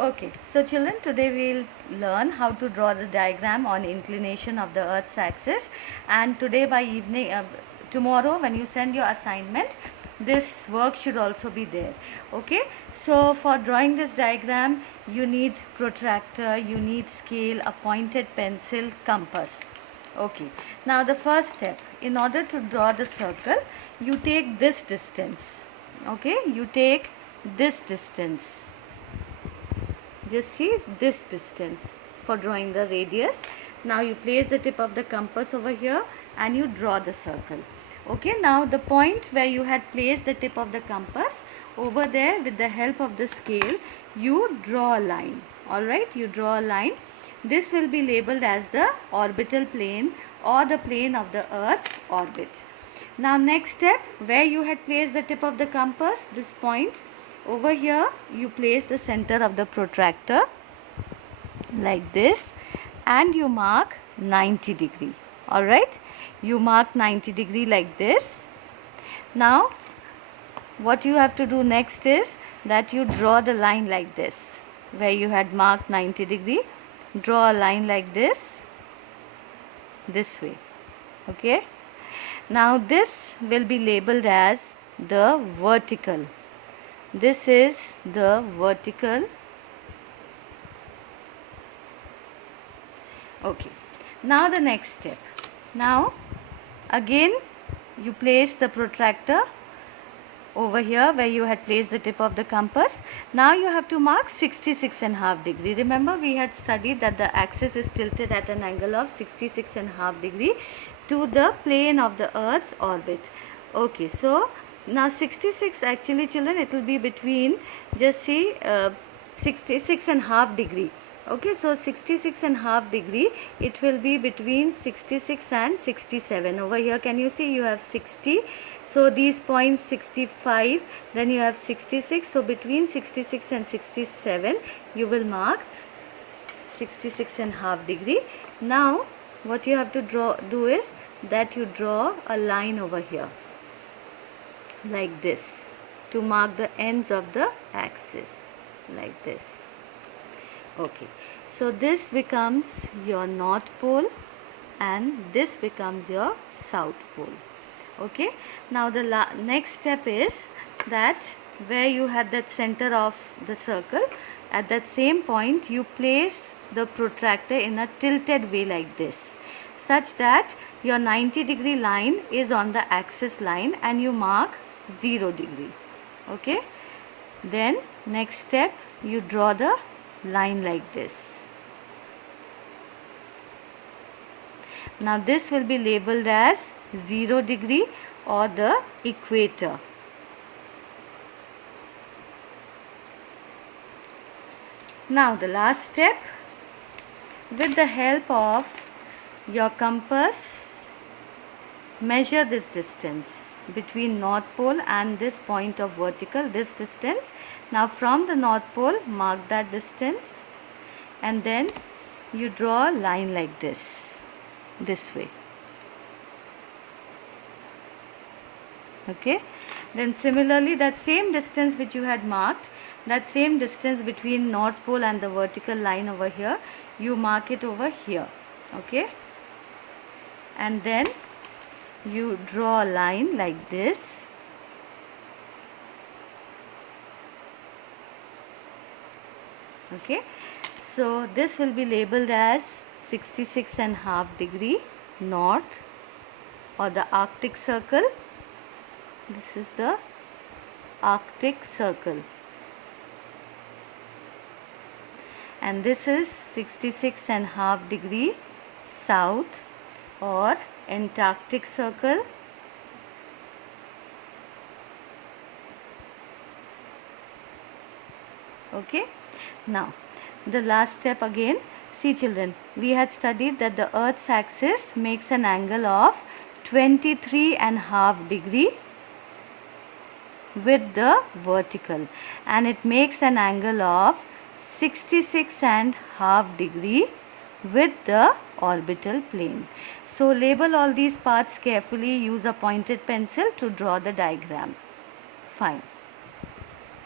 Okay, so children, today we'll learn how to draw the diagram on inclination of the Earth's axis, and today by evening, tomorrow when you send your assignment, this work should also be there. Okay, so for drawing this diagram, you need protractor, you need scale, a pointed pencil, compass. Okay, now the first step, in order to draw the circle, you take this distance. Okay, you take this distance. Just see this distance for drawing the radius. Now you place the tip of the compass over here and you draw the circle. Okay, now the point where you had placed the tip of the compass, over there with the help of the scale you draw a line. Alright, you draw a line. This will be labeled as the orbital plane or the plane of the Earth's orbit. Now next step, where you had placed the tip of the compass, this point, over here you place the center of the protractor like this and you mark 90 degree. Alright, you mark 90 degree like this. Now what you have to do next is that you draw the line like this. Where you had marked 90 degree, draw a line like this way. Okay, now this will be labeled as the vertical. This is the vertical. Okay, now the next step. Now again you place the protractor over here where you had placed the tip of the compass. Now you have to mark 66.5 degree. Remember, we had studied that the axis is tilted at an angle of 66.5 degree to the plane of the Earth's orbit. Okay, so now 66, actually children, it will be between, just see, 66.5 degree. Okay, so 66.5 degree, it will be between 66 and 67. Over here, can you see, you have 60. So these points 65, then you have 66. So between 66 and 67, you will mark 66.5 degree. Now what you have to do is that you draw a line over here like this to mark the ends of the axis like this. Okay, so this becomes your north pole and this becomes your south pole. Okay, now the next step is that where you had that center of the circle, at that same point you place the protractor in a tilted way like this, such that your 90 degree line is on the axis line and you mark 0 degree. Okay, then next step, you draw the line like this. Now this will be labeled as 0 degree or the equator. Now the last step, with the help of your compass, measure this distance between north pole and this point of vertical, this distance. Now from the north pole, mark that distance and then you draw a line like this way. Okay, then similarly that same distance which you had marked, that same distance between north pole and the vertical line over here, you mark it over here. Okay, and then you draw a line like this. Okay, so this will be labeled as 66.5 degree north or the Arctic circle. This is the Arctic circle and this is 66.5 degree south or Antarctic circle. Okay, now the last step again. See children, we had studied that the Earth's axis makes an angle of 23.5 degree with the vertical and it makes an angle of 66.5 degree with the orbital plane. So label all these parts carefully, use a pointed pencil to draw the diagram. Fine.